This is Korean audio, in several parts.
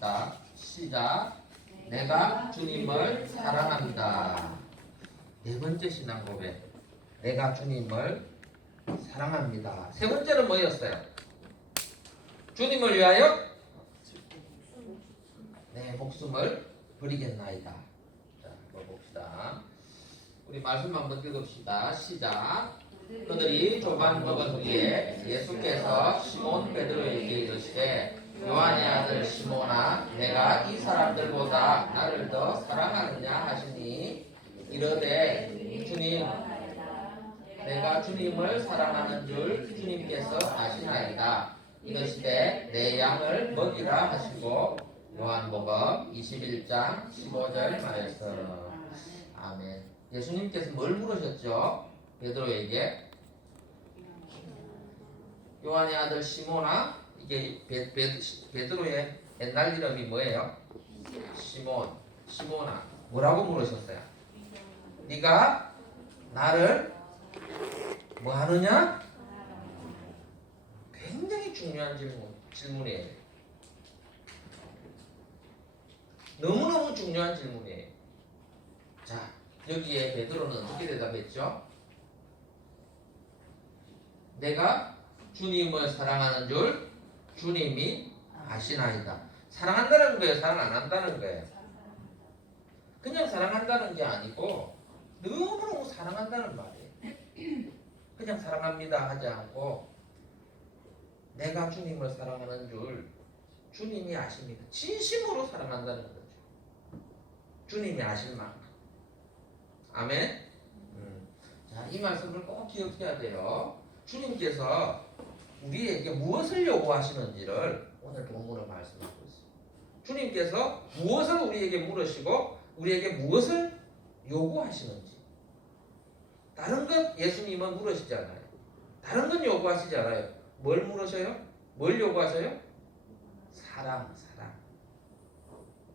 봅시다. 시작. 내가 주님을 사랑합니다. 네 번째 신앙 고백. 내가 주님을 사랑합니다. 세 번째는 뭐였어요? 주님을 위하여 내 목숨을 버리겠나이다. 자, 한번 봅시다. 우리 말씀 한번 읽읍시다. 시작. 그들이 조반 먹은 후에 예수께서 시몬 베드로에게 이르시되 요한의 아들 시몬아 내가 이 사람들보다 나를 더 사랑하느냐 하시니 이르되 주님 내가 주님을 사랑하는 줄 주님께서 아시나이다. 이르시되 내 양을 먹이라 하시고 요한복음 21장 15절 말씀. 아멘. 예수님께서 뭘 물으셨죠? 베드로에게 요한의 아들 시몬아, 이게 베드로의 옛날 이름이 뭐예요? 시몬아. 뭐라고 물으셨어요? 네가 나를 뭐 하느냐? 굉장히 중요한 질문이에요. 너무너무 중요한 질문이에요. 자, 여기에 베드로는 어떻게 대답했죠? 내가 주님을 사랑하는 줄 주님이 아시나이다. 사랑한다는 거예요? 사랑 안 한다는 거예요? 그냥 사랑한다는 게 아니고 너무너무 사랑한다는 말이에요. 그냥 사랑합니다 하지 않고 내가 주님을 사랑하는 줄 주님이 아십니다. 진심으로 사랑한다는 거죠. 주님이 아실 만큼. 아멘. 자, 이 말씀을 꼭 기억해야 돼요. 주님께서 우리에게 무엇을 요구하시는지를 오늘 본문을 말씀하고 있습니다. 주님께서 무엇을 우리에게 물으시고 우리에게 무엇을 요구하시는지. 다른 것 예수님은 물으시지 않아요. 다른 건 요구하시지 않아요. 뭘 물으셔요? 뭘 요구하셔요? 사랑.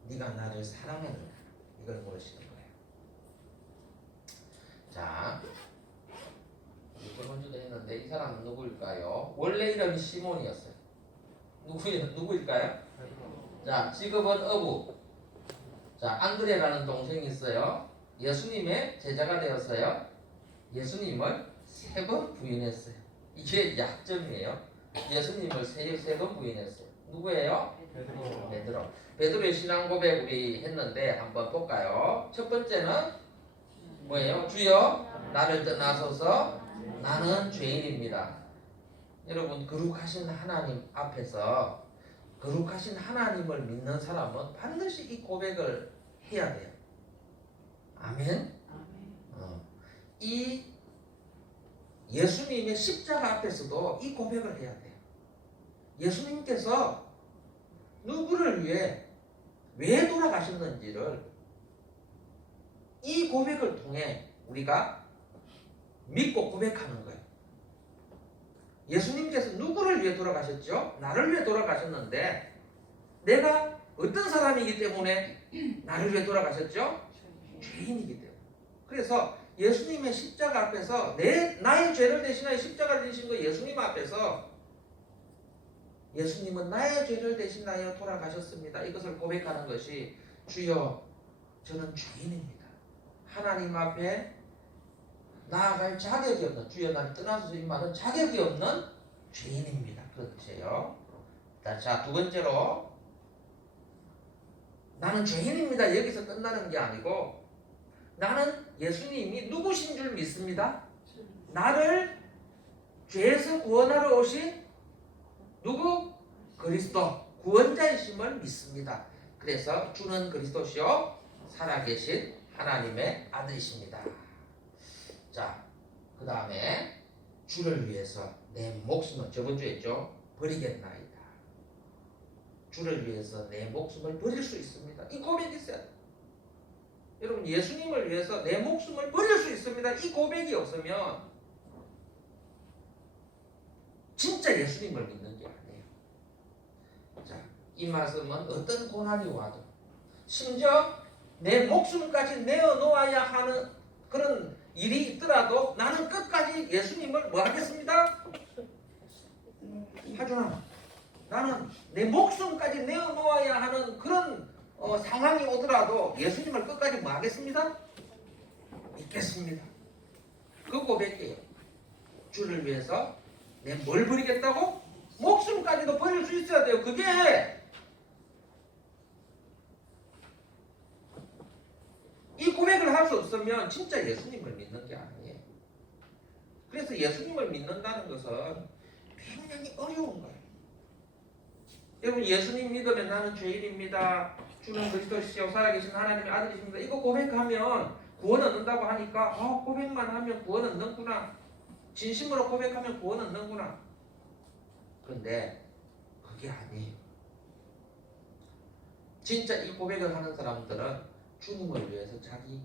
네가 나를 사랑했느냐. 이걸 물으시는 거예요. 자, 저번주도 했는데 이 사람은 누구일까요? 원래 이름이 시몬이었어요. 누구일까요? 자, 직업은 어부. 자, 안드레라는 동생이 있어요. 예수님의 제자가 되었어요. 예수님을 3번 부인했어요. 이게 약점이에요. 예수님을 3번 부인했어요. 누구예요? 베드로. 베드로의 신앙 고백 우리 했는데 한번 볼까요? 첫 번째는 뭐예요? 주여 나를 떠나소서 나는 죄인입니다. 여러분, 거룩하신 하나님 앞에서 거룩하신 하나님을 믿는 사람은 반드시 이 고백을 해야 돼요. 아멘. 이 예수님의 십자가 앞에서도 이 고백을 해야 돼요. 예수님께서 누구를 위해 왜 돌아가셨는지를 이 고백을 통해 우리가 믿고 고백하는 거예요. 예수님께서 누구를 위해 돌아가셨죠? 나를 위해 돌아가셨는데 내가 어떤 사람이기 때문에 나를 위해 돌아가셨죠? 죄인이기 때문에. 그래서 예수님의 십자가 앞에서 나의 죄를 대신하여 십자가 되신 그 예수님 앞에서 예수님은 나의 죄를 대신하여 돌아가셨습니다. 이것을 고백하는 것이 주여 저는 죄인입니다. 하나님 앞에 나아갈 자격이 없는, 주여 나를 떠나소서 이 말은 자격이 없는 죄인입니다. 그런 뜻이에요. 자, 두 번째로 나는 죄인입니다. 여기서 끝나는 게 아니고 나는 예수님이 누구신 줄 믿습니다. 나를 죄에서 구원하러 오신 누구? 그리스도 구원자이심을 믿습니다. 그래서 주는 그리스도시요 살아계신 하나님의 아들이십니다. 자, 그 다음에 주를 위해서 내 목숨을 저번주에 했죠? 버리겠나이다. 주를 위해서 내 목숨을 버릴 수 있습니다. 이 고백이 있어야 돼요. 여러분, 예수님을 위해서 내 목숨을 버릴 수 있습니다. 이 고백이 없으면 진짜 예수님을 믿는 게 아니에요. 자, 이 말씀은 어떤 고난이 와도 심지어 내 목숨까지 내어놓아야 하는 그런 일이 있더라도 나는 끝까지 예수님을 뭐 하겠습니다? 하주나 나는 내 목숨까지 내어놓아야 하는 그런 상황이 오더라도 예수님을 끝까지 뭐 하겠습니다? 믿겠습니다. 그 고백이에요. 주를 위해서 내 뭘 버리겠다고? 목숨까지도 버릴 수 있어야 돼요. 그게 이 고백을 할 수 없으면 진짜 예수님을 믿는 게 아니에요. 그래서 예수님을 믿는다는 것은 굉장히 어려운 거예요. 여러분 예수님 믿으면 나는 죄인입니다. 주는 그리스도시요 살아계신 하나님의 아들이십니다. 이거 고백하면 구원 얻는다고 하니까 고백만 하면 구원 얻는구나. 진심으로 고백하면 구원 얻는구나. 그런데 그게 아니에요. 진짜 이 고백을 하는 사람들은 주님을 위해서 자기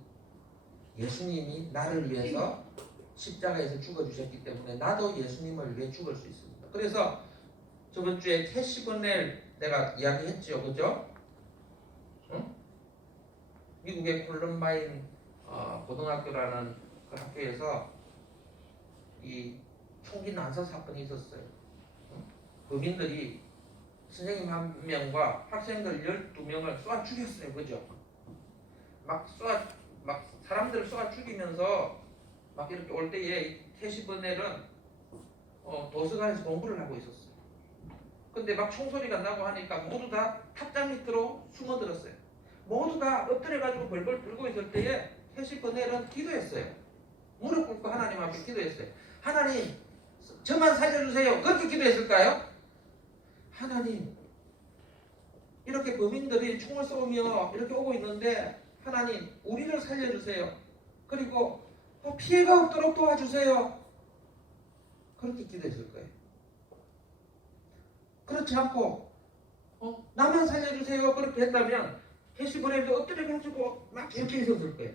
예수님이 나를 위해서 십자가에서 죽어주셨기 때문에 나도 예수님을 위해 죽을 수 있습니다. 그래서 저번 주에 캐시 버넬 내가 이야기했죠, 그죠? 응? 미국의 콜럼바인 고등학교라는 그 학교에서 이 총기 난사 사건이 있었어요. 응? 범인들이 선생님 한 명과 학생들 12명을 쏘아 죽였어요, 그죠? 막 사람들을 쏘아 죽이면서 막 이렇게 올 때에 캐시 버넬은 도서관에서 공부를 하고 있었어요. 근데 막 총소리가 나고 하니까 모두 다 탑장 밑으로 숨어들었어요. 모두가 엎드려가지고 벌벌 떨고 있을 때에 캐시 버넬은 기도했어요. 무릎 꿇고 하나님 앞에 기도했어요. 하나님, 저만 살려주세요. 그렇게 기도했을까요? 하나님, 이렇게 범인들이 총을 쏘며 이렇게 오고 있는데 하나님, 우리를 살려주세요. 그리고 피해가 없도록 도와주세요. 그렇게 기도했을 거예요. 그렇지 않고 나만 살려주세요. 그렇게 했다면 캐시버넬도 엎드려가지고 막 이렇게 있었을 거예요.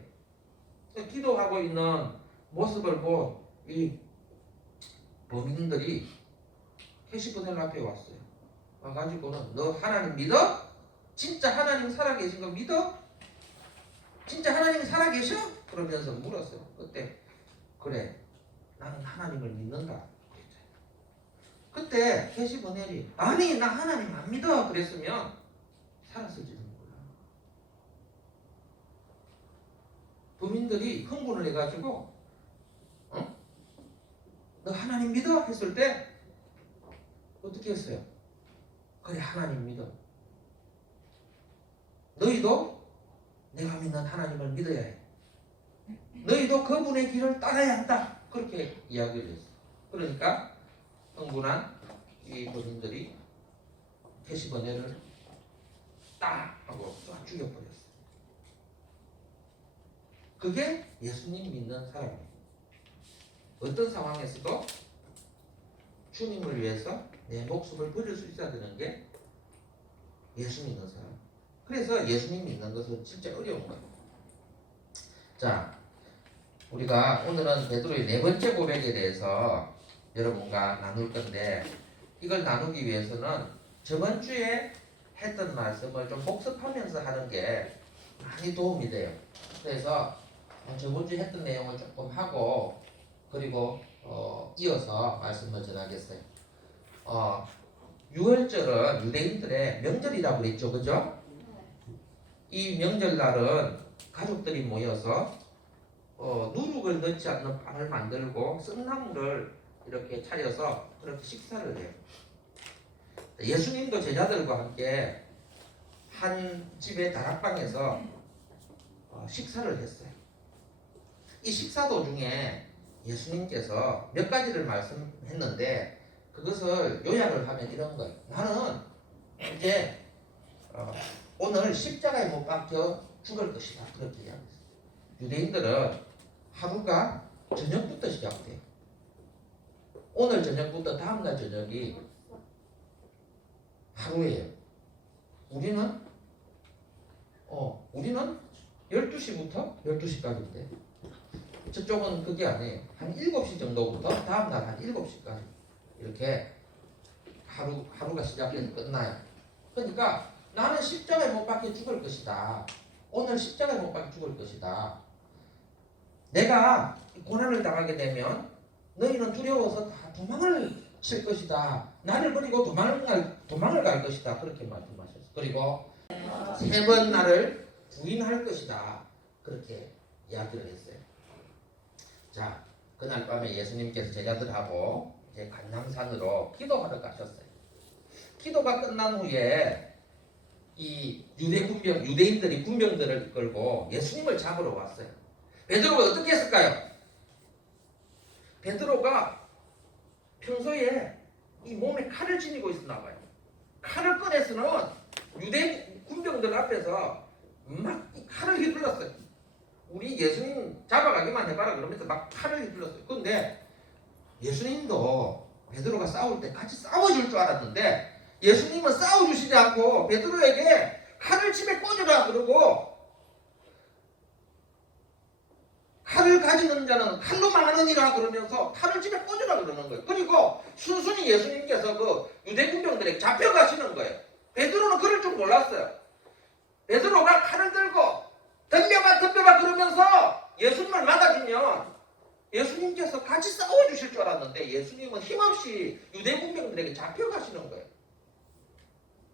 기도하고 있는 모습을 본 이 범인들이 캐시버넬 앞에 왔어요. 와가지고는 너 하나님 믿어? 진짜 하나님 살아계신 거 믿어? 진짜 하나님이 살아계셔? 그러면서 물었어요. 그때 그래 나는 하나님을 믿는다. 그때 캐시버넬이 아니 나 하나님 안 믿어 그랬으면 살았을지도 몰라. 범인들이 흥분을 해가지고 너 하나님 믿어? 했을 때 어떻게 했어요? 그래 하나님 믿어. 너희도 내가 믿는 하나님을 믿어야 해. 너희도 그분의 길을 따라야 한다. 그렇게 이야기를 했어. 그러니까 흥분한 이 본인들이 캐시버넬을 딱 하고 쫙 죽여버렸어. 그게 예수님 믿는 사람이에요. 어떤 상황에서도 주님을 위해서 내 목숨을 버릴 수 있어야 되는 게 예수 믿는 사람. 그래서 예수님 믿는 것은 진짜 어려운 거예요. 자, 우리가 오늘은 베드로의 네 번째 고백에 대해서 여러분과 나눌 건데 이걸 나누기 위해서는 저번 주에 했던 말씀을 좀 복습하면서 하는 게 많이 도움이 돼요. 그래서 저번 주에 했던 내용을 조금 하고 그리고 이어서 말씀을 전하겠어요. 6월절은 유대인들의 명절이라고 그랬죠, 그죠? 이 명절날은 가족들이 모여서 누룩을 넣지 않는 빵을 만들고 씀나물을 이렇게 차려서 그렇게 식사를 해요. 예수님도 제자들과 함께 한 집의 다락방에서 식사를 했어요. 이 식사 도중에 예수님께서 몇 가지를 말씀했는데 그것을 요약을 하면 이런 거예요. 나는 이제 오늘 십자가에 못 박혀 죽을 것이다. 그렇게 이야기했어요. 유대인들은 하루가 저녁부터 시작돼요. 오늘 저녁부터 다음날 저녁이 하루예요. 우리는 12시부터 12시까지인데 저쪽은 그게 아니에요. 한 7시 정도부터 다음날 한 7시까지 이렇게 하루가 시작해서 끝나요. 그러니까 나는 십자가에 못 박혀 죽을 것이다. 오늘 십자가에 못 박혀 죽을 것이다. 내가 고난을 당하게 되면 너희는 두려워서 다 도망을 것이다. 나를 버리고 도망을 갈 것이다. 그렇게 말씀하셨어요. 그리고 세 번 나를 부인할 것이다. 그렇게 이야기를 했어요. 자, 그날 밤에 예수님께서 제자들하고 이제 간낭산으로 기도하러 가셨어요. 기도가 끝난 후에 이 유대인들이 군병들을 이끌고 예수님을 잡으러 왔어요. 베드로가 어떻게 했을까요? 베드로가 평소에 이 몸에 칼을 지니고 있었나 봐요. 칼을 꺼내서는 유대 군병들 앞에서 막 칼을 휘둘렀어요. 우리 예수님 잡아가기만 해봐라 그러면서 막 칼을 휘둘렀어요. 그런데 예수님도 베드로가 싸울 때 같이 싸워줄 줄 알았는데 예수님은 싸워주시지 않고 베드로에게 칼을 집에 꽂으라 그러고 칼을 가지는 자는 칼로 망하느니라 그러면서 칼을 집에 꽂으라 그러는 거예요. 그리고 순순히 예수님께서 그 유대 군병들에게 잡혀가시는 거예요. 베드로는 그럴 줄 몰랐어요. 베드로가 칼을 들고 덤벼봐 그러면서 예수님을 맞아주면 예수님께서 같이 싸워주실 줄 알았는데 예수님은 힘없이 유대 군병들에게 잡혀가시는 거예요.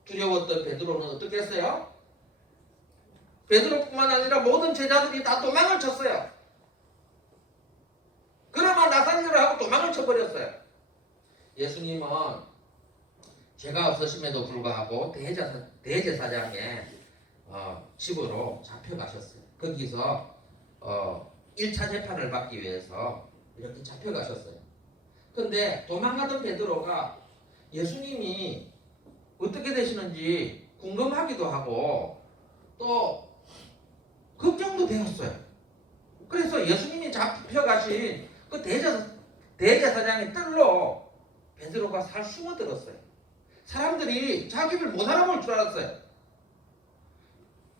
두려웠던 베드로는 어떻게 했어요? 베드로뿐만 아니라 모든 제자들이 다 도망을 쳤어요. 그러면 나사렛을 하고 도망을 쳐버렸어요. 예수님은 죄가 없으심에도 불구하고 대제사장의 집으로 잡혀가셨어요. 거기서 1차 재판을 받기 위해서 이렇게 잡혀가셨어요. 근데 도망가던 베드로가 예수님이 어떻게 되시는지 궁금하기도 하고 또 걱정도 되었어요. 그래서 예수님이 잡혀가신 그 대제사장의 뜰로 베드로가 살 숨어들었어요. 사람들이 자기를 못 알아볼 줄 알았어요.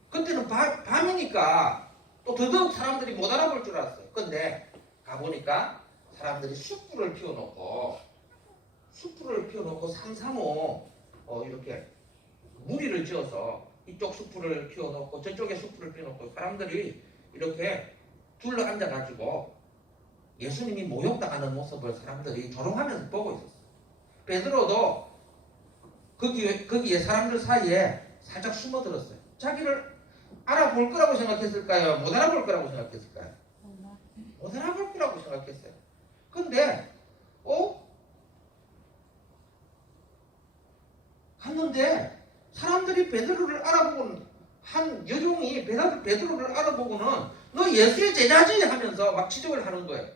그때는 밤이니까 또 더더욱 사람들이 못 알아볼 줄 알았어요. 근데 가보니까 사람들이 숯불을 피워놓고 삼삼오 이렇게 무리를 지어서 이쪽 숯불을 피워놓고 저쪽에 숯불을 피워놓고 사람들이 이렇게 둘러 앉아가지고 예수님이 모욕당하는 모습을 사람들이 조롱하면서 보고 있었어요. 베드로도 거기에 사람들 사이에 살짝 숨어들었어요. 자기를 알아볼 거라고 생각했을까요? 못 알아볼 거라고 생각했을까요? 못 알아볼 거라고 생각했어요. 근데 갔는데 사람들이 베드로를 알아보고는 한 여종이 베드로를 알아보고는 너 예수의 제자지 하면서 막 지적을 하는 거예요.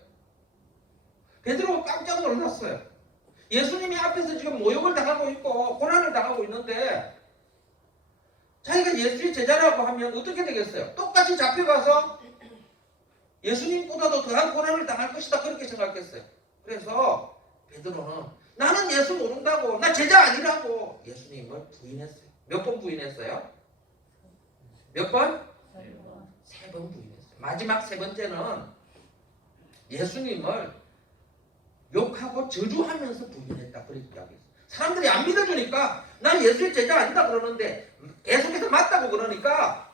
베드로가 깜짝 놀랐어요. 예수님이 앞에서 지금 모욕을 당하고 있고 고난을 당하고 있는데 자기가 예수의 제자라고 하면 어떻게 되겠어요? 똑같이 잡혀가서 예수님보다도 더한 고난을 당할 것이다 그렇게 생각했어요. 그래서 베드로는 나는 예수 모른다고 나 제자 아니라고 예수님을 부인했어요. 몇 번 부인했어요? 몇 번? 세 번 부인했어요. 마지막 세 번째는 예수님을 욕하고 저주하면서 부인했다 그렇게 이야기했어요. 사람들이 안 믿어주니까 난 예수의 제자 아니다 그러는데 계속해서 맞다고 그러니까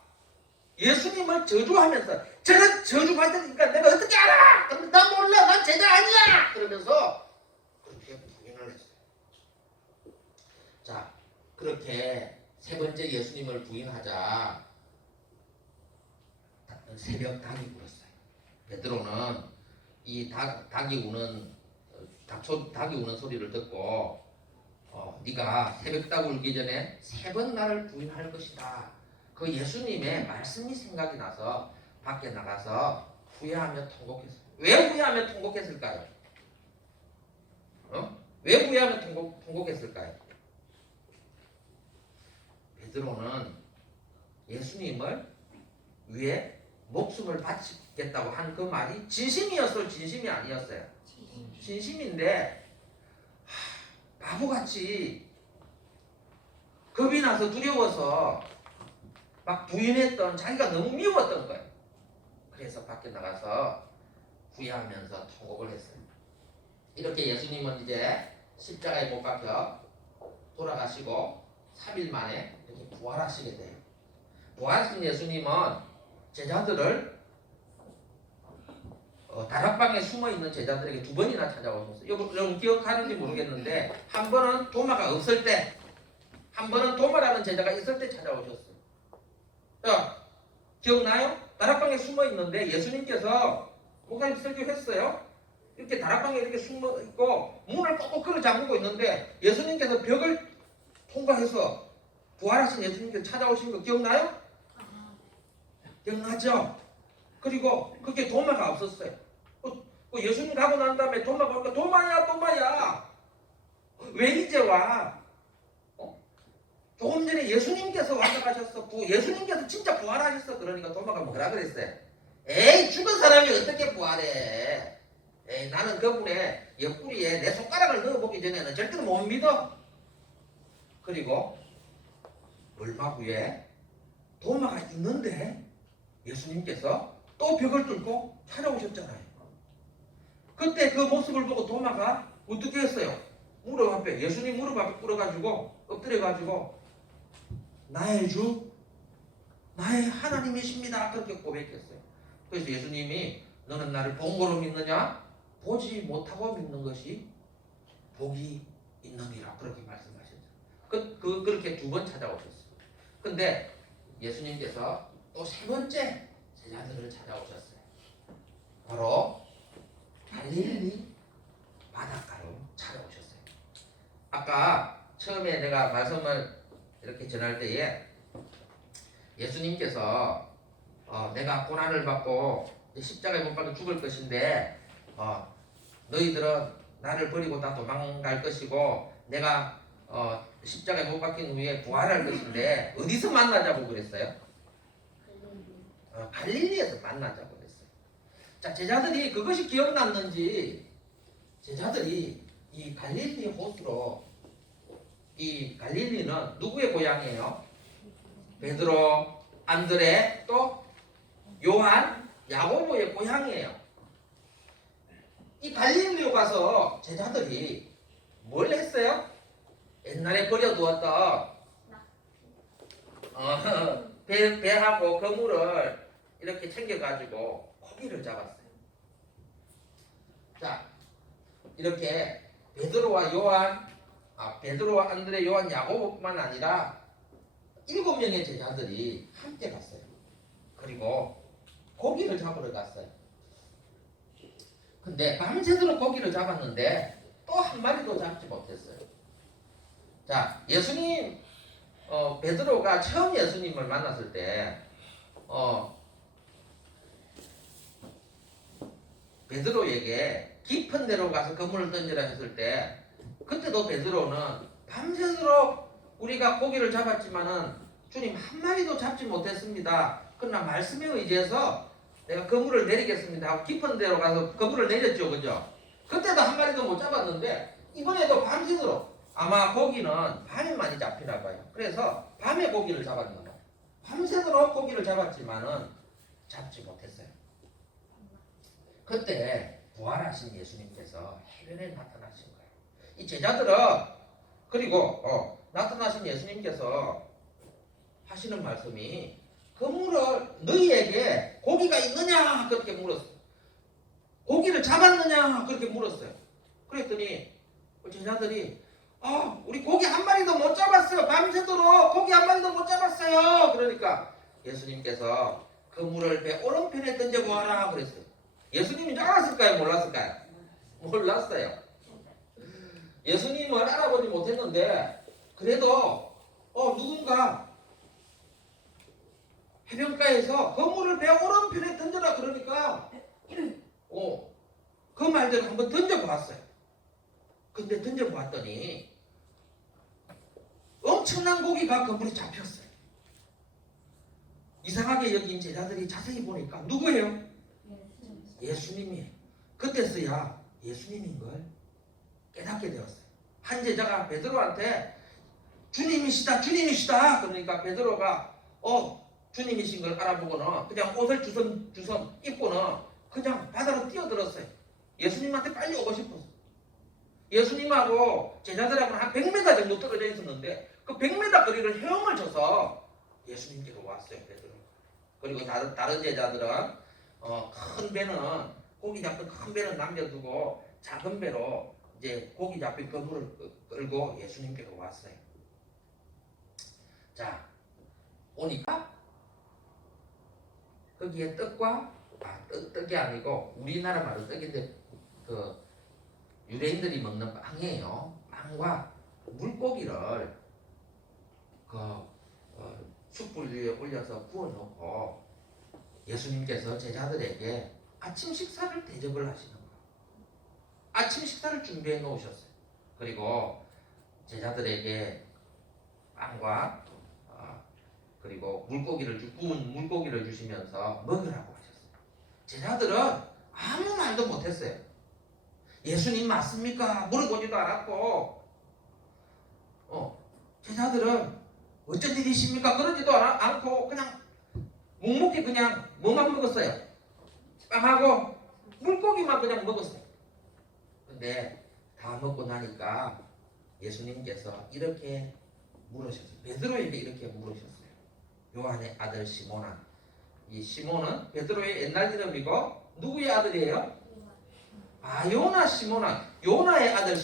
예수님을 저주하면서 저는 저주받으니까 내가 어떻게 알아? 나 몰라 난 제자 아니야 그러면서 그렇게 부인을 했어요. 자, 그렇게 세 번째 예수님을 부인하자 새벽 닭이 울었어요. 베드로는 이 닭이 우는 소리를 듣고 네가 새벽 닭 울기 전에 세 번 나를 부인할 것이다. 그 예수님의 말씀이 생각이 나서 밖에 나가서 후회하며 통곡했어요. 왜 후회하며 통곡했을까요? 왜 후회하며 통곡했을까요? 베드로는 예수님을 위해 목숨을 바치겠다고 한 그 말이 진심이었어요? 진심이 아니었어요? 진심인데 바보같이 겁이 나서 두려워서 막 부인했던 자기가 너무 미웠던 거예요. 그래서 밖에 나가서 후회하면서 통곡을 했어요. 이렇게 예수님은 이제 십자가에 못 박혀 돌아가시고 3일 만에 이렇게 부활하시게 돼요. 부활하신 예수님은 제자들을 다락방에 숨어있는 제자들에게 2번이나 찾아오셨어요. 여러분 기억하는지 모르겠는데 한 번은 도마가 없을 때, 한 번은 도마라는 제자가 있을 때 찾아오셨어요. 자, 기억나요? 다락방에 숨어있는데 예수님께서 목사님 설교했어요. 이렇게 다락방에 이렇게 숨어있고 문을 꼭꼭 걸어 잠그고 있는데 예수님께서 벽을 통과해서 부활하신 예수님께서 찾아오신 거 기억나요? 기억나죠? 그리고 그게 도마가 없었어요. 예수님 가고 난 다음에 도마가 오니까 도마야 왜 이제 와? 조금 전에 예수님께서 와서 가셨어. 예수님께서 진짜 부활하셨어. 그러니까 도마가 뭐라 그랬어요? 에이, 죽은 사람이 어떻게 부활해? 에이, 나는 그분의 옆구리에 내 손가락을 넣어보기 전에는 절대로 못 믿어. 그리고 얼마 후에 도마가 있는데 예수님께서 또 벽을 뚫고 찾아오셨잖아요. 그때 그 모습을 보고 도마가 어떻게 했어요? 무릎 앞에, 예수님 무릎 앞에 꿇어가지고 엎드려가지고 나의 주, 나의 하나님이십니다. 그렇게 고백했어요. 그래서 예수님이 너는 나를 본 거로 믿느냐? 보지 못하고 믿는 것이 복이 있느니라. 그렇게 말씀하셨어요. 그렇게 2번 찾아오셨어요. 근데 예수님께서 또 3번째 제자들을 찾아오셨어요. 바로 갈릴리 바닷가로 찾아오셨어요. 아까 처음에 내가 말씀을 이렇게 전할 때에 예수님께서 내가 고난을 받고 십자가에 못 박혀 죽을 것인데 너희들은 나를 버리고 다 도망갈 것이고 내가 십자가에 못 박힌 후에 부활할 것인데 어디서 만나자고 그랬어요? 갈릴리에서 만나자고 그랬어요. 자, 제자들이 그것이 기억났는지 제자들이 이 갈릴리 호수로, 이 갈릴리는 누구의 고향이에요? 베드로, 안드레, 또 요한, 야고보의 고향이에요. 이 갈릴리로 가서 제자들이 뭘 했어요? 옛날에 버려두었던 배하고 그물을 이렇게 챙겨가지고 고기를 잡았어요. 자, 이렇게 베드로와 안드레, 요한, 야고보뿐만 아니라 7명의 제자들이 함께 갔어요. 그리고 고기를 잡으러 갔어요. 근데 밤새도록 고기를 잡았는데 또 한 마리도 잡지 못했어요. 자, 예수님, 베드로가 처음 예수님을 만났을 때, 베드로에게 깊은 데로 가서 그물을 던지라 했을 때, 그때도 베드로는 밤새도록 우리가 고기를 잡았지만은 주님 한 마리도 잡지 못했습니다. 그러나 말씀에 의지해서 내가 그물을 내리겠습니다 하고 깊은 데로 가서 그물을 내렸죠, 그죠? 그때도 한 마리도 못 잡았는데 이번에도 밤새도록, 아마 고기는 밤에 많이 잡히나 봐요. 그래서 밤에 고기를 잡았나 봐요. 밤새도록 고기를 잡았지만은 잡지 못했어요. 그때 부활하신 예수님께서 해변에 나타나신 거예요. 이 제자들은, 그리고 나타나신 예수님께서 하시는 말씀이, 그물을 너희에게 고기가 있느냐 그렇게 물었어요. 고기를 잡았느냐 그렇게 물었어요. 그랬더니 제자들이 우리 고기 한 마리도 못 잡았어요. 밤새도록 고기 한 마리도 못 잡았어요. 그러니까 예수님께서 그물을 배 오른편에 던져보아라 그랬어요. 예수님이 알았을까요? 몰랐을까요? 몰랐어요. 예수님을 알아보지 못했는데 그래도 누군가 해변가에서 그물을 배 오른편에 던져라 그러니까 그 말대로 한번 던져보았어요. 근데 던져보았더니 엄청난 고기가 그물에 잡혔어요. 이상하게 여긴 제자들이 자세히 보니까 누구예요? 예수님이에요. 그때서야 예수님인 걸 깨닫게 되었어요. 한 제자가 베드로한테 주님이시다 그러니까 베드로가 주님이신 걸 알아보고는 그냥 옷을 주섬 입고는 그냥 바다로 뛰어들었어요. 예수님한테 빨리 오고 싶었어요. 예수님하고 제자들하고는 한 100m 정도 떨어져 있었는데 그 100m 거리를 헤엄을 쳐서 예수님께로 왔어요, 베드로. 그리고 다른 제자들은 큰 배는 고기 잡힌 큰 배는 남겨두고 작은 배로 이제 고기 잡힌 그물을 끌고 예수님께로 왔어요. 자, 오니까 거기에 떡이 아니고 우리나라 말로 떡인데 그 유대인들이 먹는 빵이에요. 빵과 물고기를 숯불 위에 올려서 구워놓고 예수님께서 제자들에게 아침 식사를 대접을 하시는 거예요. 아침 식사를 준비해 놓으셨어요. 그리고 제자들에게 빵과 그리고 구운 물고기를 주시면서 먹으라고 하셨어요. 제자들은 아무 말도 못했어요. 예수님 맞습니까? 물어보지도 않았고 제자들은 어쩐 일이십니까? 그러지도 않고 그냥 묵묵히 그냥 뭐만 먹었어요? 빵하고 물고기만 그냥 먹었어요. 근데 다 먹고 나니까 예수님께서 이렇게 물으셨어요. 베드로에게 이렇게 물으셨어요. 요한의 아들 시몬아. 이 시몬은 베드로의 옛날 이름이고 누구의 아들이에요? 요나 시몬아. 요나의 아들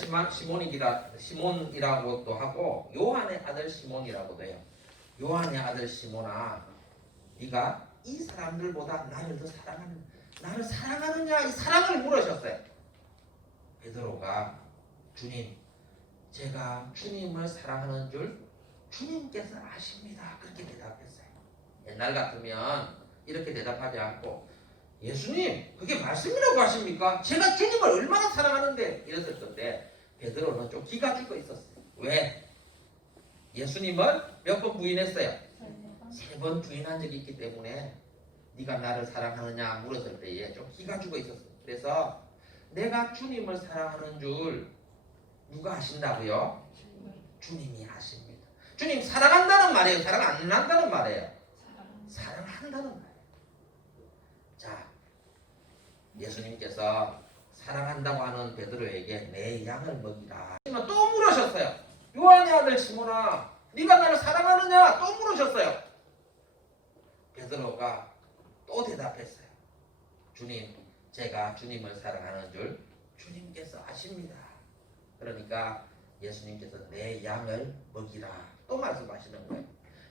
시몬이라고도 하고 요한의 아들 시몬이라고도 해요. 요한의 아들 시몬아, 네가 이 사람들보다 나를 사랑하느냐? 이 사랑을 물으셨어요. 베드로가 주님, 제가 주님을 사랑하는 줄 주님께서 아십니다. 그렇게 대답했어요. 옛날 같으면 이렇게 대답하지 않고 예수님, 그게 말씀이라고 하십니까? 제가 주님을 얼마나 사랑하는데 이랬을 건데 베드로는 좀 기가 죽어 있었어요. 왜? 예수님을 몇 번 부인했어요? 3번 부인한 적이 있기 때문에 네가 나를 사랑하느냐 물었을 때에 좀 기가 죽어 있었어요. 그래서 내가 주님을 사랑하는 줄 누가 아신다고요? 주님이 아십니다. 주님 사랑한다는 말이에요? 사랑 안 한다는 말이에요? 사랑한다는 말이에요. 자, 예수님께서 사랑한다고 하는 베드로에게 내 양을 먹이라. 또 물으셨어요. 요한의 아들 시몬아, 네가 나를 사랑하느냐? 또 물으셨어요. 베드로가 또 대답했어요. 주님, 제가 주님을 사랑하는 줄 주님께서 아십니다. 그러니까 예수님께서 내 양을 먹이라 또 말씀하시는 거예요.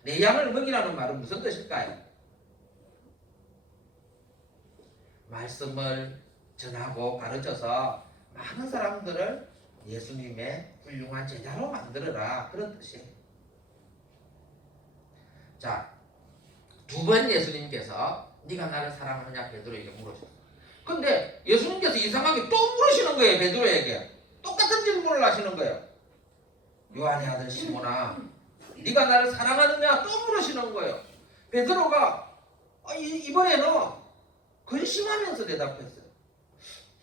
내 양을 먹이라는 말은 무슨 뜻일까요? 말씀을 전하고 가르쳐서 많은 사람들을 예수님의 훌륭한 제자로 만들어라, 그런 뜻이에요. 자, 2번 예수님께서 네가 나를 사랑하느냐 베드로에게 물으셨어요. 근데 예수님께서 이상하게 또 물으시는 거예요. 베드로에게 똑같은 질문을 하시는 거예요. 요한의 아들 시몬아, 네가 나를 사랑하느냐 또 물으시는 거예요. 베드로가 이번에는 근심하면서 대답했어요.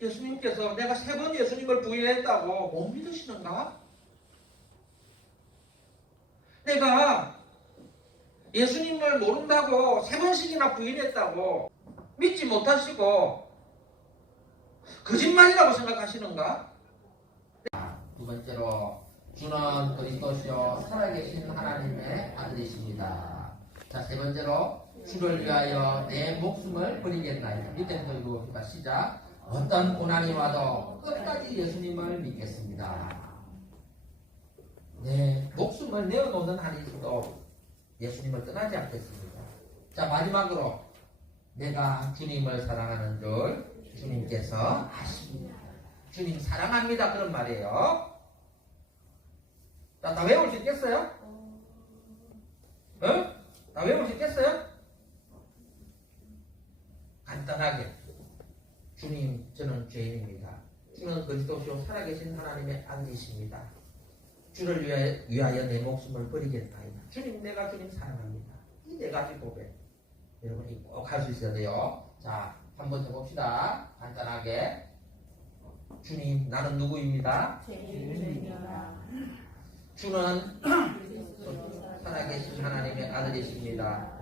예수님께서 내가 3번 예수님을 부인했다고 못 믿으시는가? 내가 예수님을 모른다고 3번씩이나 부인했다고 믿지 못하시고 거짓말이라고 생각하시는가? 2번째로 주는 그리스도시요 살아계신 하나님의 아들이십니다. 자, 3번째로 주를 위하여 내 목숨을 버리겠나이다. 밑에부터 읽어봅시다. 시작. 어떤 고난이 와도 끝까지 예수님을 믿겠습니다. 내 목숨을 내어놓는 한이 있어도 예수님을 떠나지 않겠습니다. 자, 마지막으로 내가 주님을 사랑하는 줄 주님께서 아십니다. 주님 사랑합니다, 그런 말이에요. 자, 다 외울 수 있겠어요? 다 외울 수 있겠어요? 간단하게 주님, 저는 죄인입니다. 주는 그리스도시요 살아계신 하나님의 아들이십니다. 주를 위하여 내 목숨을 버리겠나이다. 주님, 내가 주님 사랑합니다. 이 4가지 고백 여러분이 꼭 할 수 있어야 돼요. 자, 한번 더 봅시다. 간단하게. 주님, 나는 누구입니다? 죄인입니다. 주는 살아계신 하나님의 아들이십니다.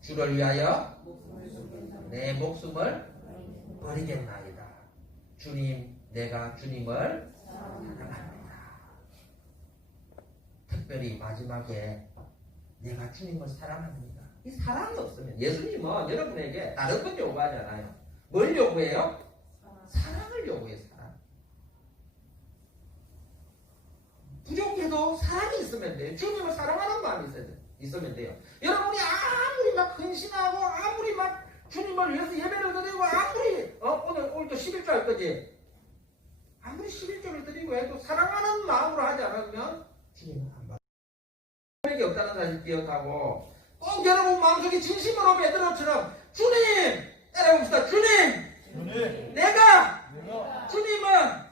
주를 위하여 내 목숨을 버리겠나이다. 주님, 내가 주님을 사랑합니다. 특별히 마지막에 내가 주님을 사랑합니다. 이 사랑이 없으면 예수님은 여러분에게 다른 건 요구하지 않아요. 뭘 요구해요? 사랑을 요구해요. 사랑. 부족해도 사랑이 있으면 돼요. 주님을 사랑하는 마음이 있으면 돼요. 여러분이 아무리 막 헌신하고 아무리 막 주님을 위해서 예배를 드리고 아무리 오늘도 11조 할 거지. 아무리 11조를 드리고 해도 사랑하는 마음으로 하지 않으면 주님은 안 받아요. 이 없다는 사실 기억하고 꼭 여러분 마음속에 진심으로 베드로처럼 주님 따라봅시다. 주님 내가 주님은